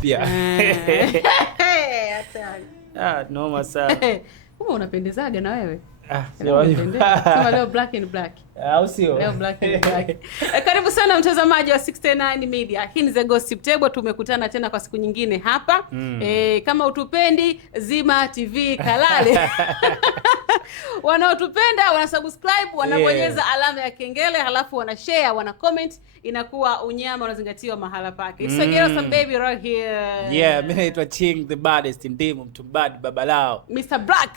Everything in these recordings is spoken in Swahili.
mpya. Hatari. Noma sana. Kumbe unapendezaga na wewe? Sema leo black and black. Au sio? Leo black and black. Karibu sana mtazamaji wa 69 Media. Hii ni The Gossip Table, tumekutana tena kwa siku nyingine hapa. Kama utupendi, zima TV kalale. Wanaotupenda wana subscribe, wanabonyeza alama ya kengele, halafu wana share, wana comment, inakuwa unyama unazingatiwa mahala pake. It's some baby right here. Yeah, mimi naitwa Ching the baddest, ndimu mtumbadi babalao. Mr. Black.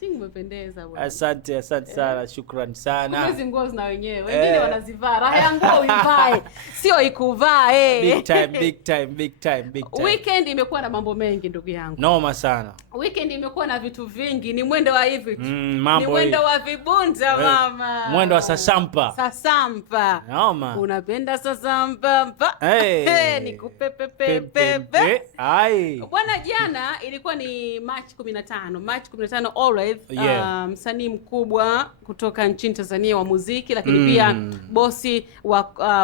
Ching umependeza bwana. Asante sana, shukrani sana. Hizi nguo zina wenyewe. Wengine wanazivaa. Raha ya nguo uivae, sio ikuvaa Big time. Weekend imekuwa na mambo mengi ndugu yangu. Noma sana. Weekend imekuwa na vitu vingi, ni mwendo wa hivi tu. Ni mwendo wa vibunda mama. Mwendo wa sasampa. Noma. Unapenda sasampa? Nikupe pepe. Ai. Bwana, jana ilikuwa ni March 15. March 15 always msanii mkubwa kutoka nchini Tanzania wa muziki, lakini pia bosi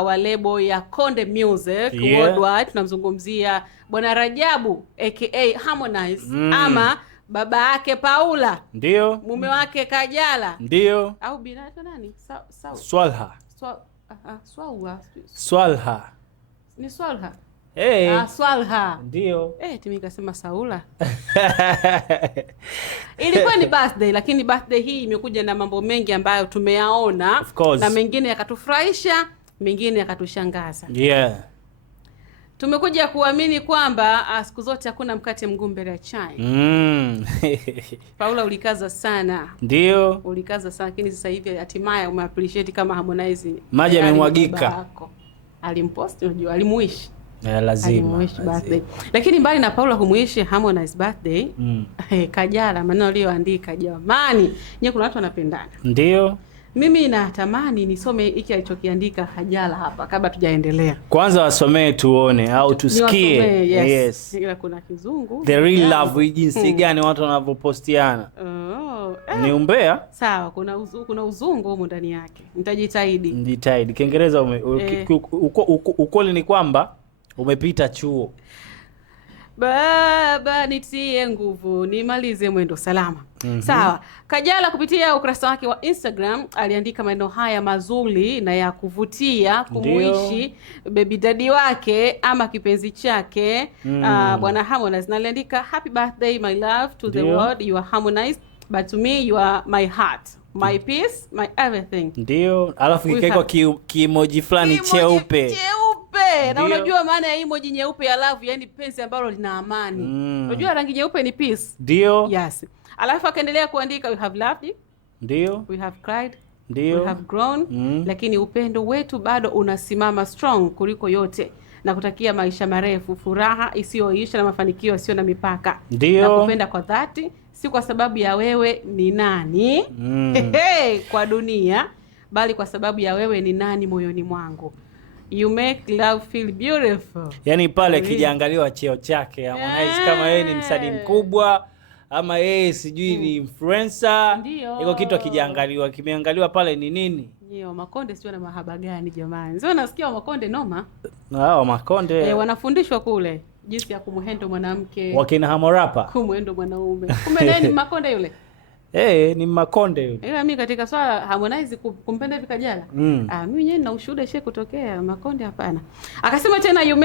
wa lebo ya Konde Music worldwide. Tunamzungumzia Bwana Rajabu aka Harmonize, ama baba yake Paula, ndio mume wake Kajala, ndio au binadamu nani? Swalha. Ni Swalha. Swalha. Ndio. Timi kasema Saula. Ilikuwa ni birthday, lakini birthday hii imekuja na mambo mengi ambayo tumeyaona, na mengine yakatufurahisha, mengine yakatushangaza. Yeah. Tumekuja kuamini kwamba siku zote hakuna mkate mgumu mbele ya chai. Paula, ulikaza sana. Ndio. Ulikaza sana, lakini sasa hivi hatimaye umeappreciate kama Harmonize. Maji yamemwagika. Alimpost, unajua, alimuishi. Lazima. Birthday. Lakini mbali na Paula kumuishi Harmonize birthday, Kajala maneno aliyoandika, jamani, nyewe kuna watu wanapendana. Ndio. Mimi natamani nisome hiki alichokiandika Kajala hapa kabla tujaendelea. Kwanza wasomee tuone au tusikie. Yes. Ila kuna kizungu. The real love jinsi gani watu wanavyopostiana. Ni umbea? Sawa, kuna uzungu huko ndani yake. Nitajitahidi. Kiingereza ukweli ni kwamba umepita chuo. Baba nitie nguvu nimalize mwendo salama. Sawa. Kajala kupitia ukurasa wake wa Instagram aliandika maneno haya mazuri na ya kuvutia kumuishi baby daddy wake ama kipenzi chake Bwana Harmonize, na aliandika happy birthday my love to the world, you are Harmonize but to me you are my heart, my peace, my everything. Ndio. Alafu kikaekwa kimoji fulani cheupe. Na unajua maana ya emoji nyeupe ya love, yani penzi ambalo lina amani. Unajua rangi nyeupe ni peace. Ndio. Yes. Alafu akaendelea kuandika we have loved. Ndio. We have cried. Ndio. We have grown. Lakini upendo wetu bado unasimama strong kuliko yote. Na kutakia maisha marefu, furaha isiyoisha na mafanikio yasiyo na mipaka. Ndio. Na kupenda kwa dhati, si kwa sababu ya wewe ni nani kwa dunia, bali kwa sababu ya wewe ni nani moyoni mwangu. You make love feel beautiful. Yani pale kijaangaliwa cheo chake Harmonize, kama yeye ni msanii mkubwa ama yeye sijui ni influencer, iko kitu kijaangaliwa, kimeangaliwa pale ni nini? Makonde sio na mahaba gani jamani? Sio nasikia Makonde noma. Makonde wanafundishwa kule jinsi ya kumhandle mwanamke. Wakina Hamorapa kumhandle mwanaume. Kumbe nani Makonde yule? Ni Makonde yule. Ila mimi katika swala Harmonize kumpenda hivi Kajala. Mimi mwenyewe nina ushuhuda kutokea Makonde hapana. Akasema tena you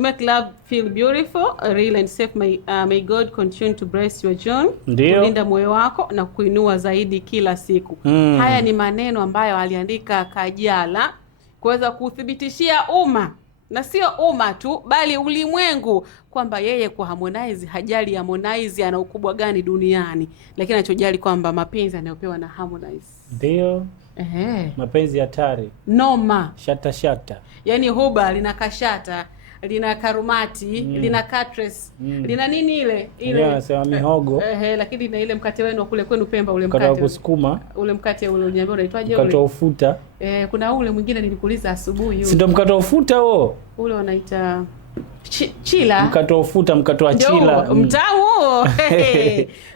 make love feel beautiful, real and safe, may God continue to bless your journey. Kulinda moyo wako na kuinua zaidi kila siku. Haya ni maneno ambayo aliandika Kajala kuweza kuthibitishia umma, na sio umma tu bali ulimwengu, kwamba yeye kwa Harmonize hajali Harmonize ana ukubwa gani duniani, lakini anachojali kwamba mapenzi anayopewa na Harmonize. Ndio. Mapenzi hatari. Noma. Shata. Yaani huba lina kashata, lina karumati, lina catres, lina nini ile anasema mihogo. Lakini na ile mkate wenu kule kwenu Pemba, ule mkate wa kusukuma, ule mkate ule uniambia unaitwaje ule? Mkate wa ufuta. Kuna ule mwingine nilikuuliza asubuhi yule. Si ndio mkate wa ufuta huo? Ule wanaita chila. Mkate wa ufuta, mkate wa chila. Mtamu.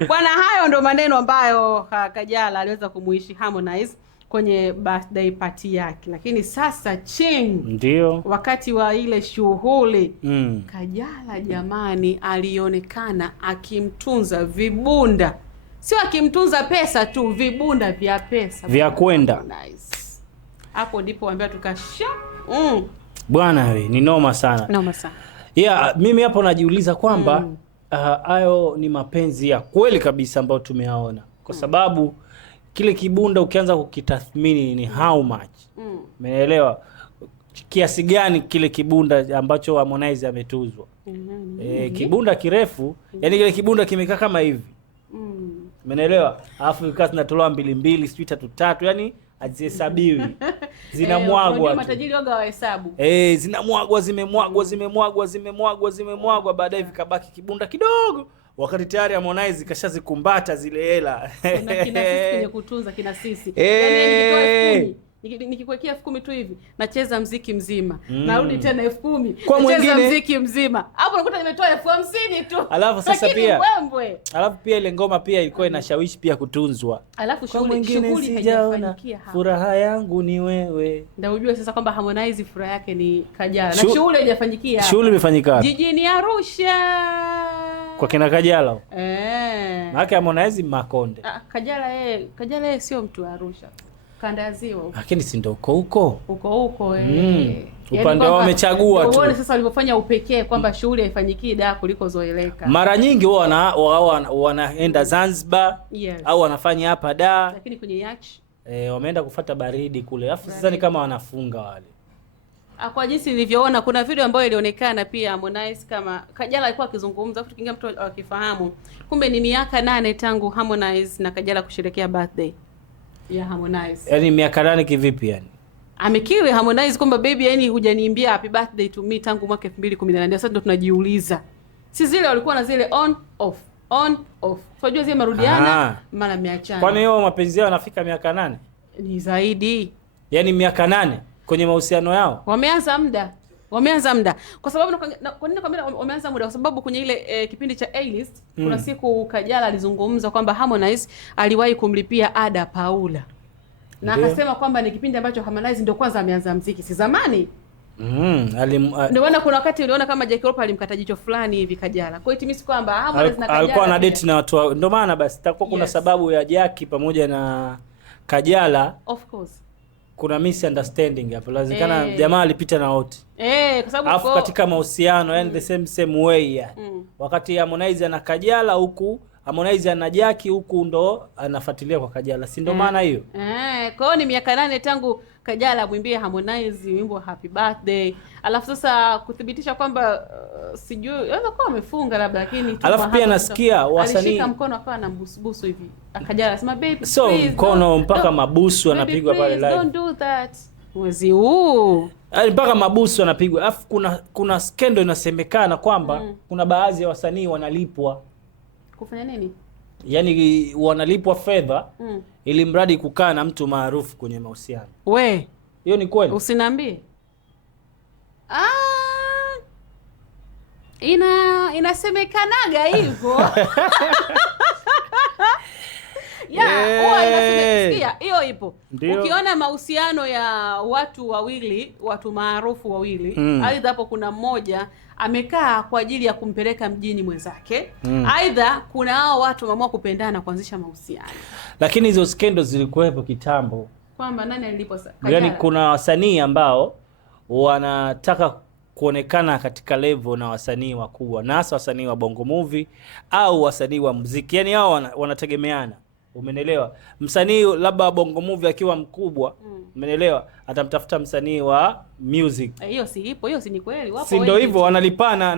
Bwana, hayo ndo maneno ambayo Kajala aliweza kumuishi Harmonize kwenye birthday party yake. Lakini sasa Ching, ndio wakati wa ile shughuli Kajala jamani alionekana akimtunza vibunda, sio akimtunza pesa tu, vibunda vya pesa vya kwenda. Hapo ndipo ambia tukasha bwana wewe, ni noma sana. Noma sana. Mimi hapo najiuliza kwamba hayo ni mapenzi ya kweli kabisa ambayo tumeyaona, kwa sababu kile kibunda ukianza kukitathmini ni how much. Umeelewa? Kiasi gani kile kibunda ambacho Harmonize ametuzwa. Kibunda kirefu, yani kile kibunda kimekaa kama hivi. Umeelewa? Alafu ikawa zinatolewa 2 sijui 3, yani hazihesabiwi. Zinamwagwa. Matajiri waga wa hesabu. Zimemwagwa baadaye vikabaki kibunda kidogo. Wakati tayari Harmonize kashazikumbata zile hela. Kuna kina sisi kwenye kutunza kina sisi. Yaani nikikuwekea 10,000 tu hivi nacheza mziki mzima. Narudi tena 10,000 nacheza mziki mzima. Hapo unakuta nimetoa 50,000 tu. Alafu sasa pia alafu pia ile ngoma pia ilikuwa inashawishi pia kutunzwa. Alafu shughuli haijafanikia hapa. Furaha yangu ni wewe. Ndio ujue sasa kwamba Harmonize furaha yake ni Kajala. Na shughuli haijafanyikia hapa. Shughuli imefanyika jijini Arusha. Kwa kina Kajala. Maana Harmonize Makonde. Kajala sio mtu wa Arusha. Kanda ya Ziwa. Lakini si ndio huko. Upande wao wamechagua tu. Uone sasa walivyofanya upekee kwamba shughuli haifanyiki kuliko zoeleka. Mara nyingi wanaenda Zanzibar au wanafanya hapa lakini kwenye yacht wameenda kufuata baridi kule. Alafu sasa ni kama wanafunga wale. Kwa jinsi nilivyoona kuna video ambayo ilionekana pia Harmonize kama Kajala alikuwa akizungumza, afu tukiingia mtu akifahamu kumbe ni miaka 8 tangu Harmonize na Kajala kusherehekea birthday ya Harmonize. Yaani miaka 8 kivipi yani? Amekiri Harmonize kwamba baby, yani hujaniimbia happy birthday to me tangu mwaka 2018. Sasa ndio tunajiuliza. Si zile walikuwa na zile on off. Tunajua zile marudiana mara miachana. Kwani hiyo mapenzi yao yanafika miaka 8? Ni zaidi. Yaani miaka 8 kwenye mahusiano yao. Wameanza muda. Kwa sababu kwa nini nakwambia wameanza muda? Kwa sababu kwenye ile kipindi cha A-list kuna siku Kajala alizungumza kwamba Harmonize aliwahi kumlipia ada Paula. Na akasema kwamba ni kipindi ambacho Harmonize ndio kwanza ameanza muziki, si zamani. Ndio maana kuna wakati uliona kama Jack Ropa alimkata jicho fulani hivi Kajala. Kwa hiyo itimisi kwamba Harmonize na Kajala alikuwa na date na watu, ndio maana basi takuwa kuna sababu ya Jack pamoja na Kajala. Of course. Kuna misunderstanding hapo. Lazima jamaa alipita na wote. Kwa sababu katika mahusiano yani the same way ya. Wakati Harmonize ana Kajala huku Harmonize ana Jack huku ndo anafuatilia kwa Kajala. Si ndo maana hiyo? Kwa hiyo ni miaka 8 tangu Kajala mwimbie Harmonize wimbo happy birthday. Alafu sasa kuthibitisha kwamba sijui anaweza kuwa amefunga labda, lakini alafu pia nasikia wasanii alishika mkono akawa anambusu hivi. Kajala anasema baby so please, mkono mpaka mabusu anapigwa pale live. Don't do that. Mwezi huu mpaka mabusu anapigwa. Alafu kuna skendo inasemekana kwamba kuna baadhi ya wasanii wanalipwa kufanya nini? Yaani wanalipwa fedha ili mradi kukaa na mtu maarufu kwenye mahusiano. Hiyo ni kweli? Usiniambie. Inasemekanaga hivyo. Inasemekana hiyo ipo. Ukiona mahusiano ya watu maarufu wawili, aidha hapo kuna mmoja amekaa kwa ajili ya kumpeleka mjini mwenzake, aidha kuna hao watu wameamua kupendana kuanzisha mahusiano. Lakini hizo skendo zilikuwepo kitambo. Kwamba nani alilipo sasa? Yaani kuna wasanii ambao wanataka kuonekana katika level na wasanii wakubwa, na hasa wasanii wa Bongo Movie au wasanii wa muziki. Yaani hao wanategemeana. Umeelewa? Msanii labda wa Bongo Movie akiwa mkubwa, umeelewa? Atamtafuta msanii wa music. Hiyo si ipo, hiyo si ni kweli. Wapo si ndio hivyo wanalipana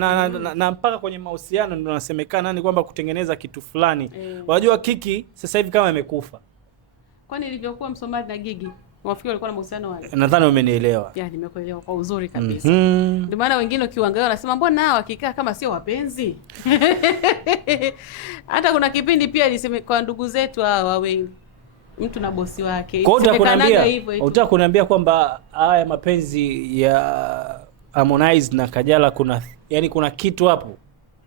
na mpaka kwenye mahusiano ndio nasemekana ni kwamba kutengeneza kitu fulani. Unajua Kiki sasa hivi kama amekufa. Kwani ilivyokuwa Msomali na Gigi, wafikiri walikuwa na mahusiano wale? Nadhani umenielewa. Nimekuelewa kwa uzuri kabisa. Ndio maana wengine ukiangalia wanasema mbona hao wakikaa kama sio wapenzi? Hata kuna kipindi pia ilisema kwa ndugu zetu hao wawili, mtu na bosi wake. Unataka kuniambia kwamba haya mapenzi ya Harmonize na Kajala kuna kitu hapo?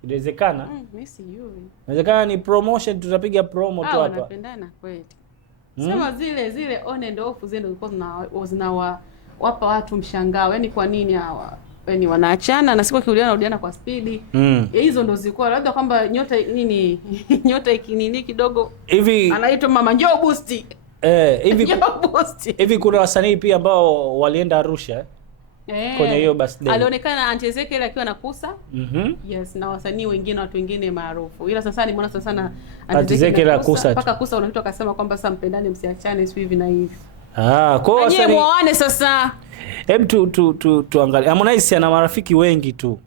Inawezekana? Mimi sijui. Inawezekana ni promotion, tutapiga promo tu hapa. Wanapendana kweli. Sema zile on and off zile zilikuwa zinawapa watu mshangao. Yaani kwa nini hawa? Yaani wanaachana na siku kiuliana kwa spidi. Hizo ndo zilikuwa labda kwamba nyota nini nyota ikinini kidogo hivi anaitwa mama njoo boost. Hivi kuna wasanii pia ambao walienda Arusha kwenye hiyo birthday. Alionekana Aunty Ezekiel akiwa na Kusa. Yes, na wasanii wengine, watu wengine maarufu. Ila sasa nimeona sasa sana Aunty Ezekiel na Kusa. Mpaka Kusa unaitwa akasema kwamba sasa mpendane msiachane sio hivi na hivi. Kwa wasanii muone sasa. Tuangalie. Harmonize ana marafiki wengi tu.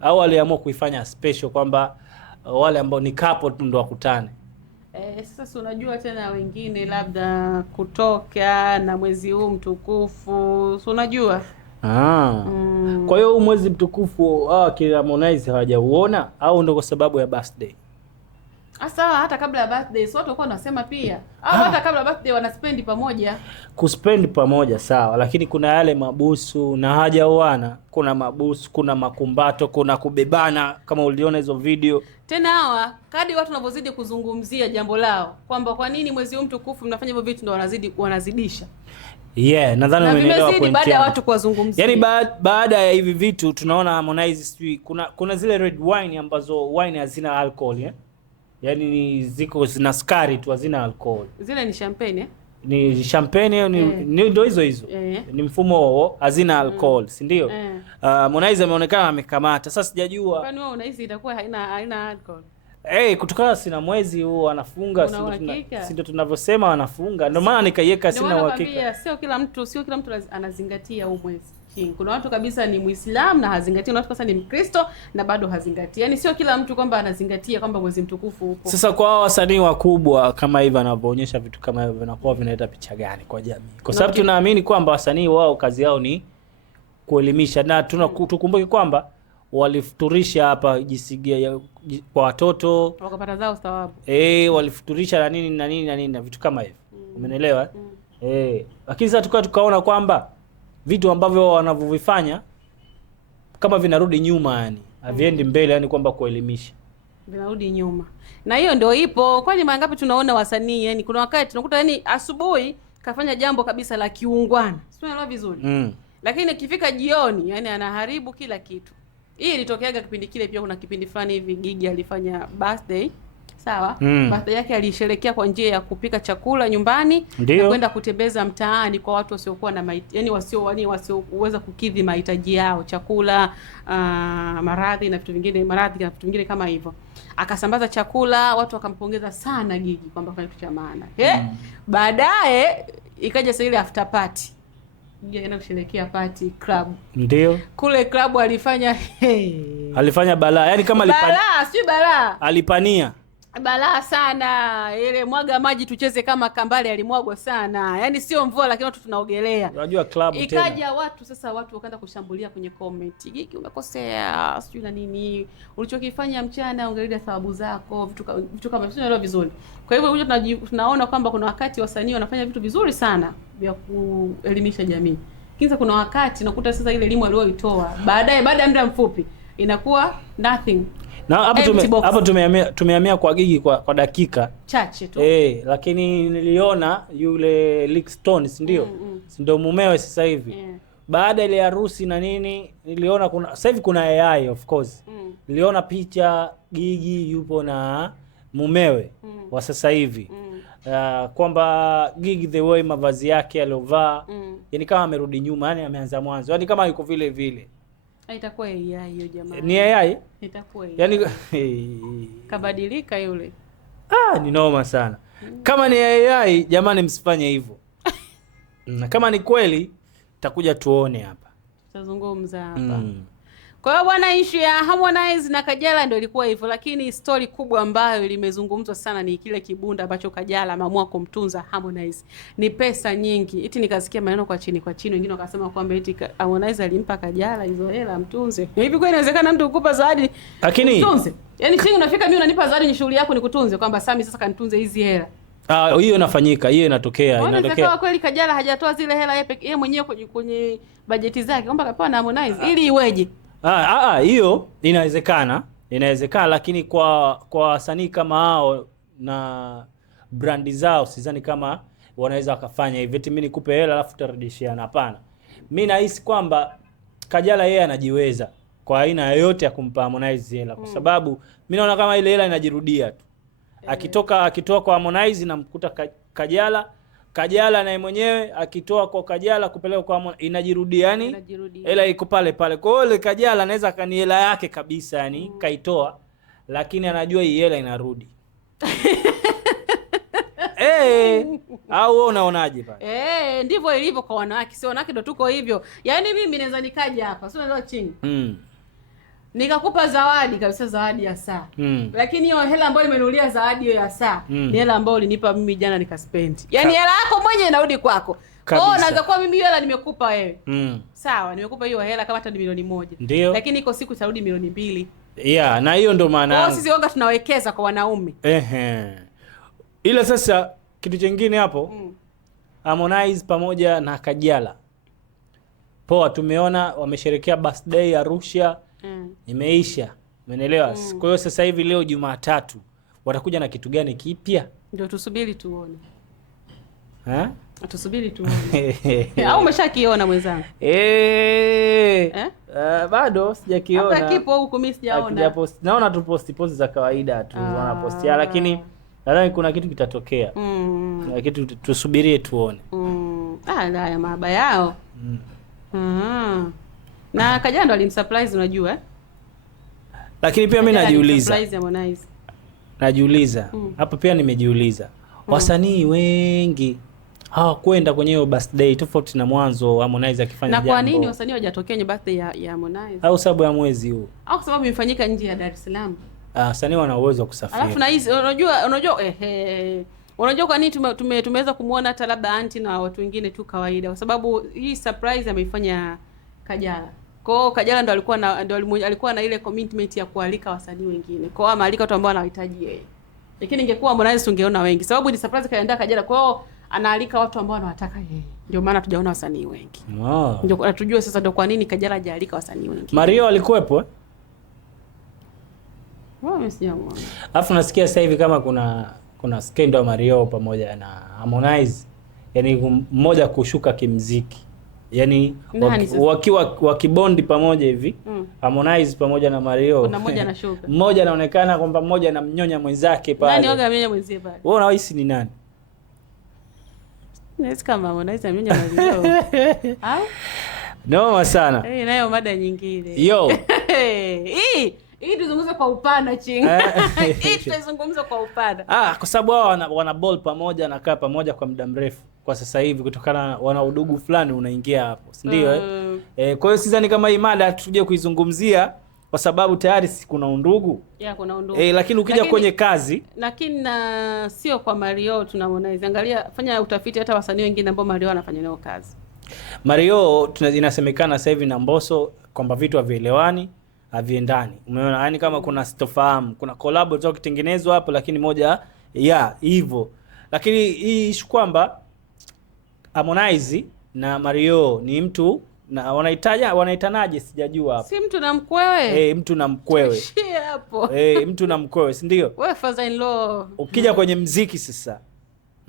Au aliamua kuifanya special kwamba wale ambao ni couple ndo wakutane. Sasa unajua tena wengine labda kutoka na mwezi huu mtukufu. Unajua? Kwa hiyo huu mwezi mtukufu kila Harmonize hawajauona au ndo kwa sababu ya birthday? Asa hata kabla ya birthday watu walikuwa wanasema pia. Au hata kabla ya birthday wanaspendi pamoja. Kuspend pamoja sawa, lakini kuna yale mabusu na hajaoana. Kuna mabusu, kuna makumbato, kuna kubebana kama uliona hizo video. Tena hawa kadri watu wanavyozidi kuzungumzia jambo lao kwamba kwa nini mwezi huu mtukufu mnafanya hivyo vitu, ndo wanazidisha. Nadhani umeelewa point baada ya watu kuwazungumzia. Yaani baada ya hivi vitu tunaona Harmonize kuna zile red wine ambazo wine hazina alcohol Yaani ziko zina sukari tu, hazina alcohol. Zile ni champagne Ni champagne ndio hizo. Ni mfumo huo, hazina alcohol, si ndio? Harmonize ameonekana amekamata. Sasa sijajua. Kwani wewe unahisi itakuwa haina alcohol? Kutokana sina mwezi huo anafunga, si ndio tunavyosema wanafunga. Ndio maana nikaiweka sina uhakika. Sio kila mtu anazingatia huu mwezi. Kuna watu kabisa ni Muislamu na hazingatii, kuna watu kabisa ni Mkristo na bado hazingatii. Yaani sio kila mtu kwamba anazingatia kwamba mwezi mtukufu upo. Sasa kwa wasanii wakubwa kama hivi wanavyoonyesha vitu kama hivyo vinakuwa vinaleta picha gani kwa jamii? Kwa sababu tunaamini kwamba wasanii wao kazi yao ni kuelimisha, na tukumbuke kwamba walifuturisha hapa jisigia kwa watoto wakapata zao thawabu. Walifuturisha na nini na vitu kama hivyo. Umeelewa? Lakini sasa tukaona kwamba vitu ambavyo wanavyovifanya kama vinarudi nyuma, yani haviendi mbele, yani kwamba kuelimisha vinarudi nyuma. Na hiyo ndio ipo. Kwani mara ngapi tunaona wasanii, yani kuna wakati tunakuta yani asubuhi kafanya jambo kabisa la kiungwana, sio unaelewa vizuri, lakini ikifika jioni yani anaharibu kila kitu. Hii ilitokeaga kipindi kile, pia kuna kipindi fulani hivi Gigi alifanya birthday. Sawa? Birthday yake alisherehekea kwa njia ya kupika chakula nyumbani na kwenda kutembeza mtaani kwa watu wasiokuwa na wasioweza kukidhi mahitaji yao, chakula, maradhi na vitu vingine kama hivyo. Akasambaza chakula, watu wakampongeza sana Gigi kwamba fanya kitu cha maana. Baadaye ikaja sasa ile after party. Gigi anaenda kusherehekea party club. Ndio. Kule club alifanya balaa. Yaani kama alipania. Balaa sana. Ile mwaga maji tucheze kama Kambale alimwagwa sana. Yaani sio mvua lakini watu tunaogelea. Unajua club tena. Ikaja watu wakaanza kushambulia kwenye comment. Gigi umekosea, sijui na nini. Ulichokifanya mchana ungerudia thawabu zako, vitu kama hivyo ndio vizuri. Kwa hivyo tunaona kwamba kuna wakati wasanii wanafanya vitu vizuri sana vya kuelimisha jamii. Kinza kuna wakati nakuta sasa ile elimu aliyoitoa baada ya muda mfupi inakuwa nothing. Na hapo tumehamia kwa Gigi kwa dakika chache tu. Lakini niliona yule Lickstone, si ndio? Si ndio mumewe sasa hivi. Baada ile harusi na nini, niliona sasa hivi kuna AI of course. Niliona picha Gigi yupo na mumewe wa sasa hivi. Kwamba Gigi the way mavazi yake aliyovaa, yani kama amerudi nyuma, yani ameanza mwanzo. Yani kama yuko vile vile. Itakuwa AI hiyo jamaa. Ni AI? Itakuwa AI. Yaani kabadilika yule. Ni noma sana. Kama ni AI, jamani msifanye hivyo. Na kama ni kweli, takuja tuone hapa. Tutazungumza hapa. Kwa hiyo bwana, issue ya Harmonize na Kajala ndio ilikuwa hivyo, lakini story kubwa ambayo limezungumzwa sana ni kile kibunda ambacho Kajala ameamua kumtunza Harmonize. Ni pesa nyingi. Eti nikasikia maneno kwa chini wengine wakasema kwamba eti Harmonize alimpa Kajala hizo hela mtunze. Hivi kwa inawezekana mtu kukupa zawadi lakini mtunze? Yaani chingi unafika mimi unanipa zawadi ni shughuli yako nikutunze kwamba Sami sasa kanitunze hizi hela. Hiyo inafanyika, hiyo inatokea. Kwa kweli Kajala hajatoa zile hela yeye mwenyewe kwenye bajeti zake kwamba kapewa na Harmonize ili iweje? Hiyo inawezekana, lakini kwa wasanii kama hao na brandi zao sidhani kama wanaweza wakafanya hivi, eti mimi nikupe hela alafu tutarudishiana. Hapana. Mimi nahisi kwamba Kajala yeye anajiweza kwa aina yoyote ya kumpa Harmonize hela, kwa sababu mimi naona kama ile hela inajirudia tu. Akitoa kwa Harmonize na mkuta Kajala naye mwenyewe akitoa kwa Kajala kupeleka kwa Harmonize inajirudia, yani hela iko pale pale. Kwa hiyo Kajala anaweza kani hela yake kabisa, yani kaitoa, lakini anajua hii hela inarudi. Au wewe unaonaje pale? Ndivyo ilivyo kwa wanawake. Sio wanawake ndo tuko hivyo. Yaani mimi naweza nikaja hapa, sio ndio chini. Nikakupa zawadi kabisa, zawadi ya saa. Lakini hiyo hela ambayo nimenunulia zawadi hiyo ya saa ni hela ambayo ulinipa mimi jana nikaspend. Yaani hela yako mwenyewe inarudi kwako. Naweza kuwa mimi hiyo hela nimekupa wewe. Sawa, nimekupa hiyo hela kama hata ni milioni 1. Lakini iko siku itarudi milioni 2. Yeah, na hiyo ndo maana. Kwa sisi wanga tunawekeza kwa wanaume. Ila sasa kitu kingine hapo, Harmonize pamoja na Kajala. Poa, tumeona wamesherekea birthday Arusha. Imeisha. Umeelewa? Kwa hiyo sasa hivi leo Jumatatu watakuja na kitu gani kipya? Ndio tusubiri tuone. Tusubiri tuone. Au umeshakiona mwenzangu? Bado sijakiona. Hata kipo huko mimi sijaona. Naona tu posti za kawaida tu wanapostia, lakini nadhani kuna kitu kitatokea. Na kitu tusubirie tuone. Ya mahaba yao. Na Kajala ndo alimsurprise unajua Lakini pia mimi najiuliza. Hapa pia nimejiuliza. Wasanii wengi hawakwenda kwenye hiyo birthday tofauti na mwanzo Harmonize akifanya jambo. Na kwa nini wasanii hawajatokea kwenye birthday ya Harmonize? Au sababu ya mwezi huu? Au sababu imefanyika nje ya Dar es Salaam? Wasanii wana uwezo wa kusafiri. Alafu na hizi unajua kwa nini tumeweza kumuona hata labda anti na watu wengine tu kawaida, kwa sababu hii surprise ameifanya Kajala. Kwa hiyo Kajala ndo alikuwa na ile commitment ya kualika wasanii wengine. Kwa hiyo amealika watu ambao anawahitaji yeye. Lakini ingekuwa Harmonize tungeona wengi. Sababu ni surprise kaenda Kajala. Kwa hiyo anaalika watu ambao anawataka yeye. Ndio maana tujaona wasanii wengi. Ndio atujue sasa ndio kwa nini Kajala hajaalika wasanii wengi. Mario alikuwepo? Mimi sijaona. Alafu nasikia sasa hivi kama kuna scandal Mario pamoja na Harmonize. Yaani mmoja kushuka kimuziki. Yaani wakibondi pamoja hivi, Harmonize pamoja na Mario. Kuna mmoja anashuka. Mmoja anaonekana kwamba mmoja anamnyonya mwenzake pale. Nani yoga mnyonya mwenzie pale? Wewe unahisi ni nani? Nahisi kama Harmonize amnyonya Mario. Noma sana. Nayo mada nyingine. Yo. Hii tuzungumze kwa upana Hii tutazungumza kwa upana. Kwa sababu wao wana ball pamoja na kaa pamoja kwa muda mrefu. Kwa sasa hivi kutokana wana udugu fulani unaingia hapo, si ndio? Kwa hiyo sidhani kama hii mada tuje kuizungumzia kwa sababu tayari kuna undugu. Kuna undugu. Lakini ukija kwenye kazi, lakini sio kwa Mario tunaona. Angalia, fanya utafiti hata wasanii wengine ambao Mario anafanya nao kazi. Mario inasemekana sasa hivi na Mbosso kwamba vitu havielewani, haviendani. Umeona? Yaani kama kuna sitofahamu, kuna collab zote kutengenezwa hapo, lakini moja hivyo. Lakini hii issue kwamba Harmonize na Mario ni mtu na wanaitanaje sijajua hapo. Si mtu na mkwewe? Mtu na mkwewe. Shia hapo. Mtu na mkwewe, si ndio? Wewe father in law. Ukija kwenye muziki sasa,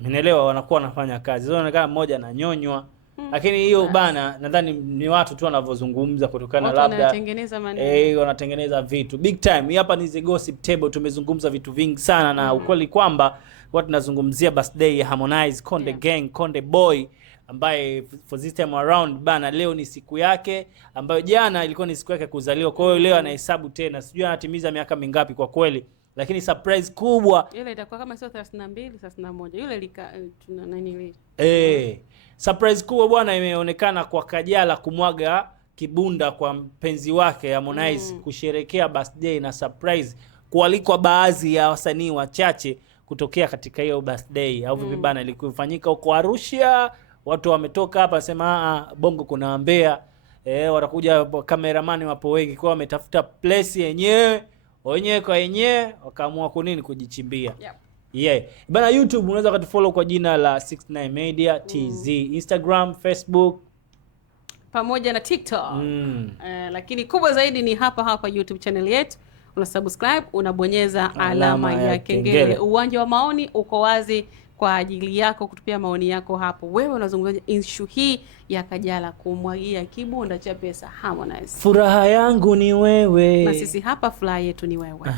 umeelewa, wanakuwa wanafanya kazi. Inaonekana mmoja ananyonywa. Lakini hiyo bana nadhani ni watu tu wanavyozungumza kutokana labda wanatengeneza maneno. Wanatengeneza vitu big time. Hii hapa ni The Gossip Table, tumezungumza vitu vingi sana na ukweli kwamba watu tunazungumzia birthday ya Harmonize Konde Gang, Konde Boy ambaye for this time around bana leo ni siku yake ambayo jana ilikuwa ni siku yake kuzaliwa. Kwa hiyo leo anahesabu tena. Sijui anatimiza miaka mingapi kwa kweli. Lakini surprise kubwa. Ile itakuwa kama sio 32, 31. Yule tuna nani ile? Surprise kubwa bwana imeonekana kwa Kajala kumwaga kibunda kwa mpenzi wake Harmonize kusherekea birthday na surprise kualikwa baadhi ya wasanii wachache kutokea katika hiyo birthday au vipi bana. Ilikufanyika huko Arusha, watu wametoka hapa sema Bongo kuna Mbeya, watakuja cameraman wapo wengi kwa wametafuta place yenyewe kwa yenyewe wakaamua kujichimbia. Bana YouTube unaweza kutufollow kwa jina la 69 Media TZ, Instagram, Facebook pamoja na TikTok. Lakini kubwa zaidi ni hapa YouTube channel yetu. Una subscribe, unabonyeza alama ya kengele. Uwanja wa maoni uko wazi kwa ajili yako kutupia maoni yako hapo. Wewe unazungumzaje issue hii ya Kajala kumwagia kibunda cha pesa Harmonize? Furaha yangu ni wewe. Na sisi hapa furaha yetu ni wewe.